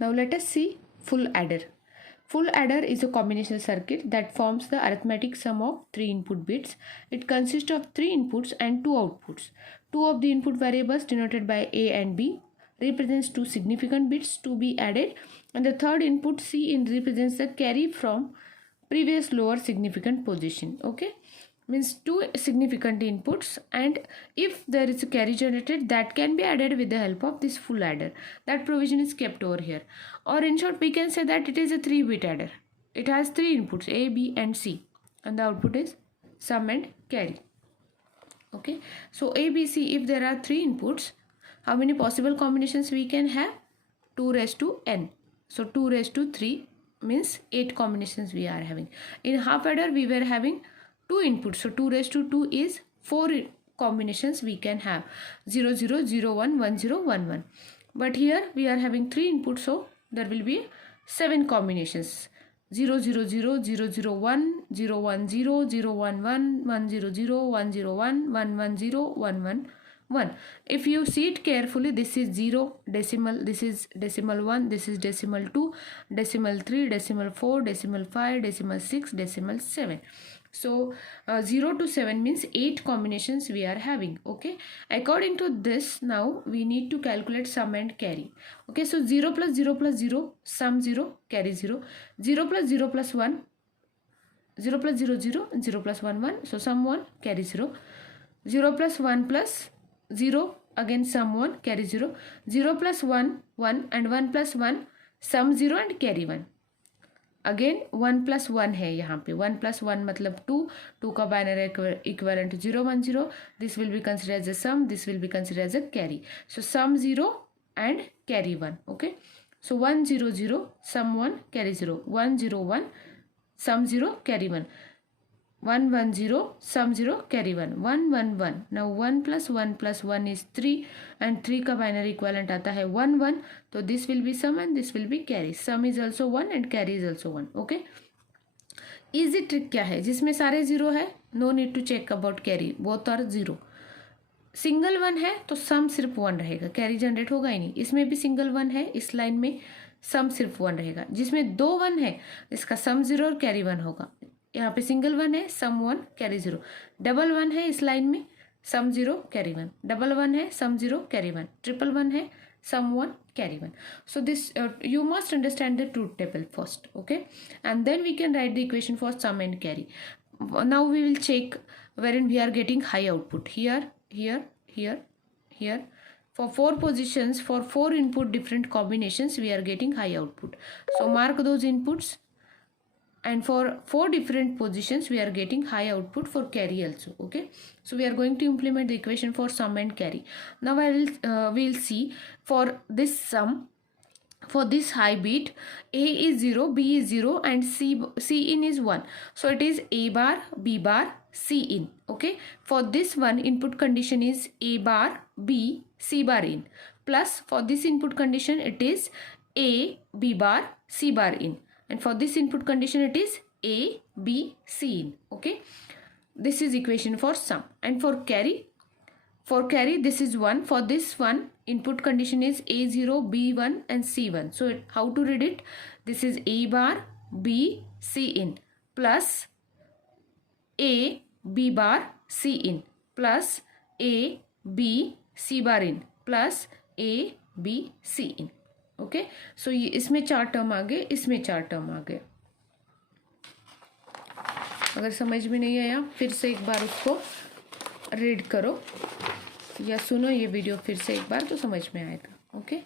Now let us see full adder. Full adder is a combinational circuit that forms the arithmetic sum of 3 input bits. It consists of 3 inputs and 2 outputs. 2 of the input variables denoted by A and B represents 2 significant bits to be added, and the third input C in represents the carry from previous lower significant position. Okay, means 2 significant inputs, and if there is a carry generated, that can be added with the help of this full adder. That provision is kept over here, or in short we can say that it is a 3-bit adder. It has 3 inputs A, B and C, and the output is sum and carry. Okay, so A, B, C, if there are 3 inputs, how many possible combinations we can have? 2 raised to n. So 2 raised to 3 means 8 combinations we are having. In half adder we were having 2 inputs, so 2 raised to 2 is 4 combinations we can have, 0 0 0 1 1 0 1 1. But here we are having 3 inputs, so there will be 7 combinations, 0 0 0 0 0 1 0 1 0 0 1 1 1 0 0 1 0 1 1 1 0 1 1 1. If you see it carefully, this is 0 decimal, this is decimal 1, this is decimal 2, decimal 3, decimal 4, decimal 5, decimal 6, decimal 7. So 0 to 7 means 8 combinations we are having. Okay, according to this, now we need to calculate sum and carry. Okay, so 0 plus 0 plus 0, sum 0, carry 0. 0 plus 0 plus 1, 0 plus 0 0, 0 plus 1 1, so sum 1, carry 0. 0 plus 1 plus 0, again sum 1, carry 0. 0 plus 1 1 and 1 plus 1, sum 0 and carry 1. Again 1 plus 1 है यहाँ पे, 1 plus 1 मतलब 2, 2 का binary equivalent 0 1 0. This will be consider as a sum, this will be consider as a carry. So sum 0 and carry 1. Okay, so 1 0 0, sum 1, carry 0. 1 0 1, sum 0, carry 1. 1 1 0, sum 0, carry 1. 1 1 1. Now 1 plus 1 is 3, and 3 का binary equivalent आता है 1 1. तो this will be sum and this will be carry. Sum is also 1 and carry is also 1. Okay. Easy trick क्या है? जिसमें सारे 0 है, no need to check about carry. both are 0. Single 1 है तो सम सिर्फ 1 रहेगा, कैरी जनरेट होगा ही नहीं. इसमें भी सिंगल 1 है, इस लाइन में सम सिर्फ 1 रहेगा. जिसमें 2 1 है, इसका सम 0 और कैरी 1 होगा. यहाँ पे सिंगल 1 है, सम 1, कैरी 0. डबल 1 है इस लाइन में, सम 0, कैरी 1. डबल 1 है, सम 0, कैरी 1. ट्रिपल 1 है, sum 1, carry 1. So this you must understand the truth table first. Okay, and then we can write the equation for sum and carry. Now we will check wherein we are getting high output. Here, here, here, here. For 4 positions, for 4 input different combinations, we are getting high output. So mark those inputs. And for 4 different positions, we are getting high output for carry also. Okay, so we are going to implement the equation for sum and carry. Now we'll see for this sum, for this high bit, A is 0, B is 0, and C in is 1. So it is A bar, B bar, C in. Okay, for this one input condition is A bar, B, C bar in. Plus for this input condition it is A, B bar, C bar in. And for this input condition it is A, B, C in. Okay, this is equation for sum. And for carry this is 1. For this one input condition is A0, B1 and C1. So how to read it? This is A bar, B, C in, plus A, B bar, C in, plus A, B, C bar in, plus A, B, C in. Okay, so ये इसमें 4 term आ गए, इसमें 4 term आ गए. अगर समझ में नहीं आया फिर से एक बार उसको रीड करो या सुनो ये वीडियो फिर से एक बार, तो समझ में आएगा. ओके,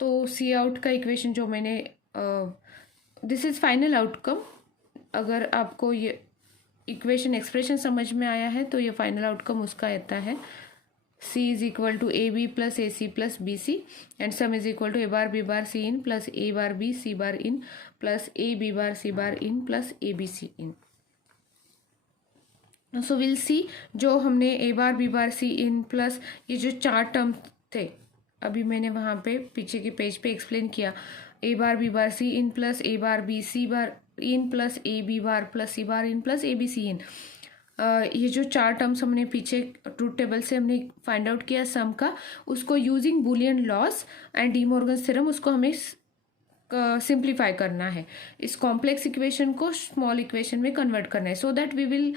तो सी आउट का इक्वेशन जो मैंने, दिस इज़ फाइनल आउटकम. अगर आपको ये इक्वेशन एक्सप्रेशन समझ में आया है तो ये फाइनल आउटकम उसका आता है. C is equal to AB plus AC plus BC, and sum is equal to A bar, B bar, C in plus A bar, B, C bar in plus A, B bar, C bar in plus A, B, C in. So we'll see जो हमने A bar, B bar, C in plus ये जो 4 term थे, अभी मैंने वहाँ पे पीछे के पेज पे एक्सप्लेन किया. A bar, B bar, C in plus A bar, B, C bar in plus A, B bar plus C bar in plus A, B, C in. ये जो 4 टर्म्स हमने पीछे ट्रूथ टेबल से हमने find out किया sum का, उसको using Boolean laws and De Morgan theorem उसको हमें सिंप्लीफाई करना है, इस कॉम्प्लेक्स इक्वेशन को स्मॉल इक्वेशन में कन्वर्ट करना है, so that we will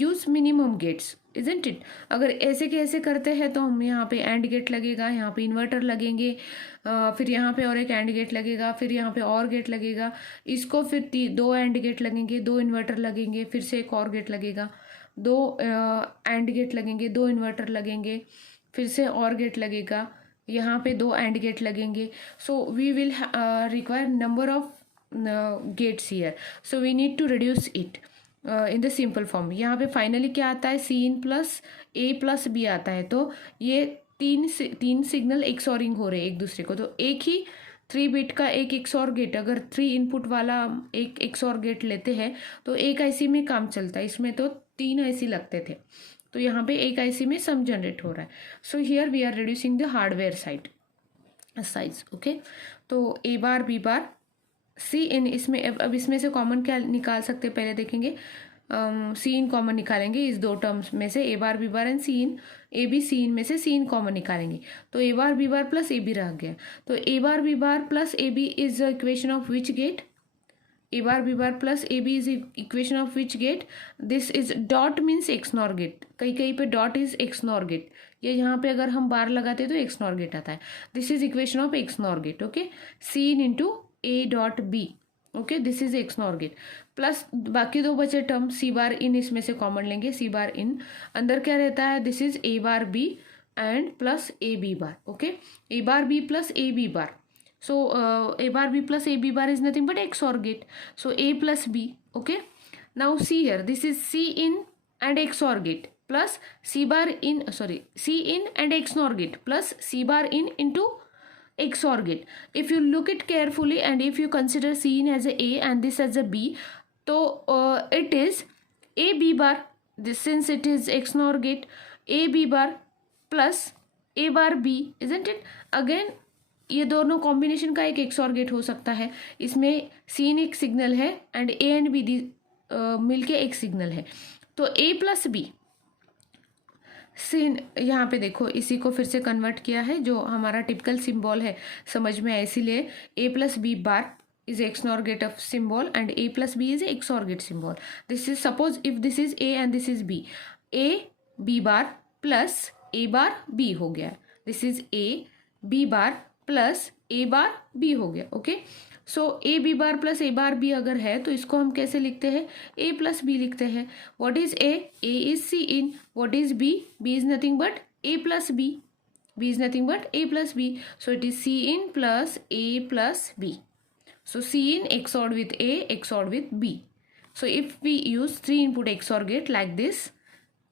use minimum gates, isn't it. अगर ऐसे के ऐसे करते हैं तो हम यहाँ पे एंड गेट लगेगा, यहाँ पे इन्वर्टर लगेंगे, फिर यहाँ पे और एक एंड गेट लगेगा, फिर यहाँ पे और गेट लगेगा, इसको फिर 2 एंड गेट लगेंगे, 2 इन्वर्टर लगेंगे, फिर से एक और गेट लगेगा, 2 एंड गेट लगेंगे, 2 इन्वर्टर लगेंगे, फिर से और गेट लगेगा, यहाँ पे 2 एंड गेट लगेंगे। So we will require number of gates here, so we need to reduce it in the simple form. यहाँ पे फाइनली क्या आता है, C in plus A plus B आता है। तो ये तीन सिग्नल एक्सॉरिंग हो रहे हैं एक दूसरे को, तो एक ही 3 बिट का एक एक्सॉर गेट, अगर 3 इनपुट वाला एक एक्सॉर गेट लेते हैं तो एक आईसी में काम चलता है, इसमें तो 3 आईसी लगते थे, तो यहाँ पे एक आईसी में सम जनरेट हो रहा है। So here we are reducing the hardware size, okay. तो ए बार बी बार सी इन, इसमें अब इसमें से कॉमन क्या निकाल सकते हैं पहले देखेंगे। सी इन कॉमन निकालेंगे इस 2 टर्म्स में से, A bar B bar and C in, A B C in में से सी इन कॉमन निकालेंगे, तो A bar B bar plus A B रह गया। तो A bar B bar plus A B is the equation of which gate, A bar B bar plus A B is equation of which gate, this is dot means x nor gate, कहीं कहीं पे dot is X nor gate, ये यहाँ पे अगर हम बार लगाते तो एक्स नॉर गेट आता है, this is equation of X nor gate, okay. C in into A dot B, okay, this is X nor gate, plus बाकी 2 बचे टर्म सी बार इन, इसमें से कॉमन लेंगे, सी बार इन अंदर क्या रहता है, this is A bar B and plus A B bar, okay, A bar B plus A B bar. So a bar b plus a b bar is nothing but XOR gate. So a plus b, okay. Now see here, this is C in and XOR gate plus C bar in, C in and XOR gate plus C bar in into XOR gate. If you look it carefully and if you consider C in as a and this as a b, so it is a b bar. This since it is XOR gate, a b bar plus a bar b, isn't it? Again ये दोनों combination का एक XOR gate हो सकता है, इसमें scene एक signal है एंड ए एंड बी मिलके एक सिग्नल है, तो ए प्लस बी सीन, यहाँ पे देखो इसी को फिर से कन्वर्ट किया है, जो हमारा टिपिकल सिंबल है समझ में आए, इसीलिए A plus B bar is XOR gate of symbol and a plus b is a XOR gate symbol. This is, suppose if this is a and this is b, a b bar plus a bar b हो गया, this is a b bar plus A bar B हो गया, okay. So A B bar plus A bar B अगर है तो इसको हम कैसे लिखते हैं, ए प्लस बी लिखते हैं। What is A is C in, what is B is nothing but A plus B is nothing but A plus B, so it is C in plus A plus B. So C in XOR with A XOR with B. So if we use 3 input XOR gate like this,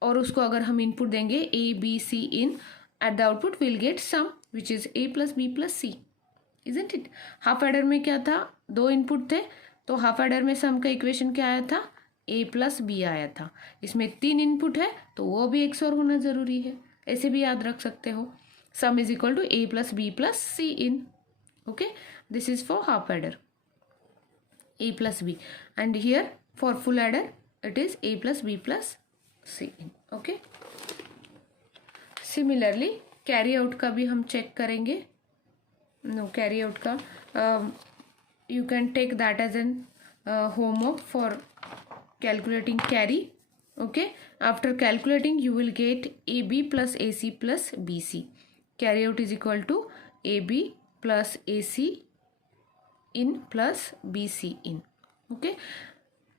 और उसको अगर हम input देंगे A B C in, at the output we'll get sum which is a plus b plus c, isn't it? Half adder में क्या था, 2 input थे, तो हाफ एडर में सम का इक्वेशन क्या आया था, a प्लस बी आया था। इसमें 3 इनपुट है तो वो भी XOR होना जरूरी है, ऐसे भी याद रख सकते हो। Sum is equal to a plus B plus C in, okay, this is for half adder a plus B, and here for full adder it is a plus B plus C in, okay. Similarly carry out का भी हम check करेंगे, no carry out का you can take that as an homework for calculating carry, okay. After calculating you will get A B plus A C plus B C, carry out is equal to A B plus A C in plus B C in, okay.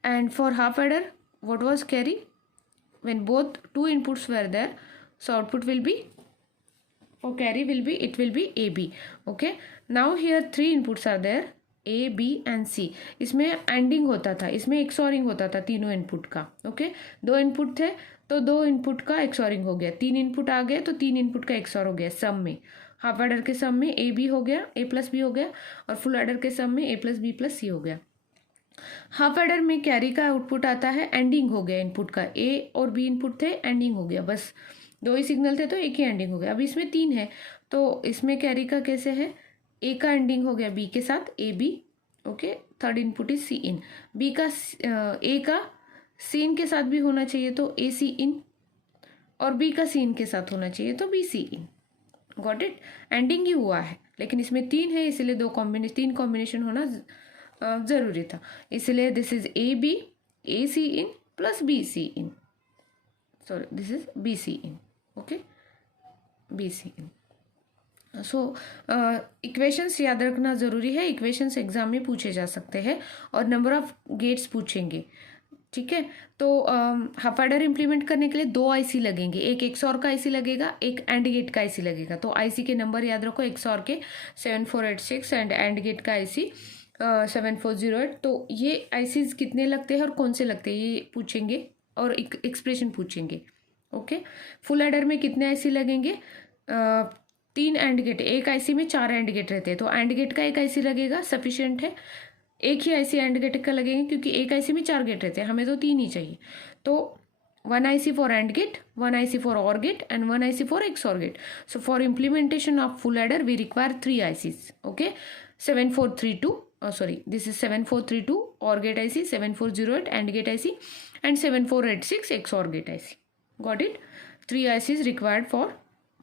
And for half adder what was carry, when both 2 inputs were there, so output will be, for carry will be, it will be AB, okay. Now here 3 inputs are there, A, B and C. इसमें ending होता था, इसमें एक्सॉरिंग होता था तीनों input का, okay. 2 input थे तो 2 इनपुट का एक्सॉरिंग हो गया, 3 इनपुट आ गए तो 3 इनपुट का एक्सॉर हो गया सम में। हाफ एडर के सम में ए बी हो गया, ए प्लस बी हो गया, और फुल एडर के सम में ए प्लस बी प्लस सी हो गया। हाफ एडर में कैरी का आउटपुट आता है, एंडिंग हो गया इनपुट का, ए और बी इनपुट थे, एंडिंग हो गया, बस 2 ही सिग्नल थे तो एक ही एंडिंग हो गया। अब इसमें 3 है तो इसमें कैरी का कैसे है, ए का एंडिंग हो गया बी के साथ, A B, okay. Third input is C in, B का ए का सी इन के साथ भी होना चाहिए तो ए सी इन, और बी का सी इन के साथ होना चाहिए तो B C in, got it, ending ही हुआ है। लेकिन इसमें 3 है, इसलिए 3 कॉम्बिनेशन होना ज़रूरी था, इसलिए this is A C in plus B C in, sorry this is B C in, okay, B C in. So equations याद रखना ज़रूरी है, इक्वेशंस एग्जाम में पूछे जा सकते हैं और नंबर ऑफ गेट्स पूछेंगे, ठीक है। तो हाफ एडर इम्प्लीमेंट करने के लिए 2 आईसी लगेंगे, एक एक्सऑर का आईसी लगेगा, एक एंड गेट का आईसी लगेगा। तो आईसी के नंबर याद रखो, एक्सऑर के 7486 एंड गेट का आईसी 7408। तो ये आईसीज कितने लगते हैं और कौन से लगते हैं ये पूछेंगे और एक्सप्रेशन पूछेंगे, ओके। फुल एडर में कितने आईसी लगेंगे, 3 एंड गेट, एक आईसी में 4 एंड गेट रहते हैं, तो एंड गेट का एक आईसी लगेगा, सफिशिएंट है। एक ही आईसी एंड गेट का लगेगा क्योंकि एक आईसी में 4 गेट रहते हैं, हमें तो 3 ही चाहिए। तो 1 IC for AND gate, 1 IC for OR gate and 1 IC for XOR gate. So for implementation of full adder we require 3 ICs, okay. 7432, sorry, this is 7432 OR gate IC, 7408 AND gate IC and 7486 XOR gate IC. Got it? 3 ICs required for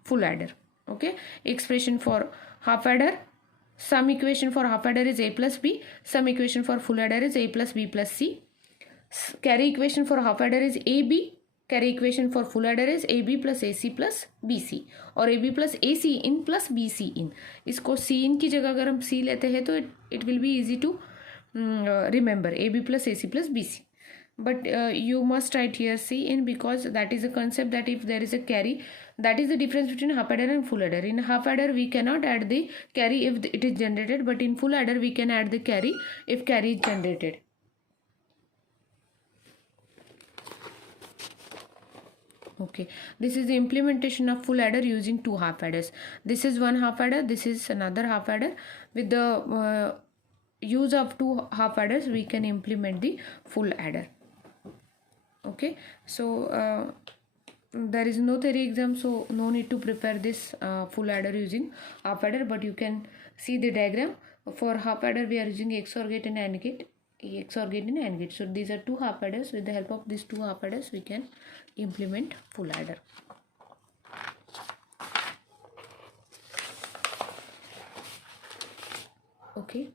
full adder, okay. Expression for half adder, sum equation for half adder is a plus b, sum equation for full adder is a plus b plus c, carry equation for half adder is ab, carry equation for full adder is ab plus ac plus bc और ab plus ac in plus bc in। इसको c in की जगह अगर हम c लेते हैं तो it will be easy to remember ab plus ac plus bc, but you must write here c in because that is a concept that if there is a carry, that is the difference between half adder and full adder. In half adder we cannot add the carry if it is generated, but in full adder we can add the carry if carry is generated. Okay, this is the implementation of full adder using 2 half adders. This is one half adder, this is another half adder. With the use of 2 half adders we can implement the full adder, okay. So there is no theory exam, so no need to prepare this full adder using half adder, but you can see the diagram. For half adder we are using XOR gate and AND gate, XOR gate and AND gate. So these are 2 half adders. With the help of these 2 half adders we can implement full adder. Okay.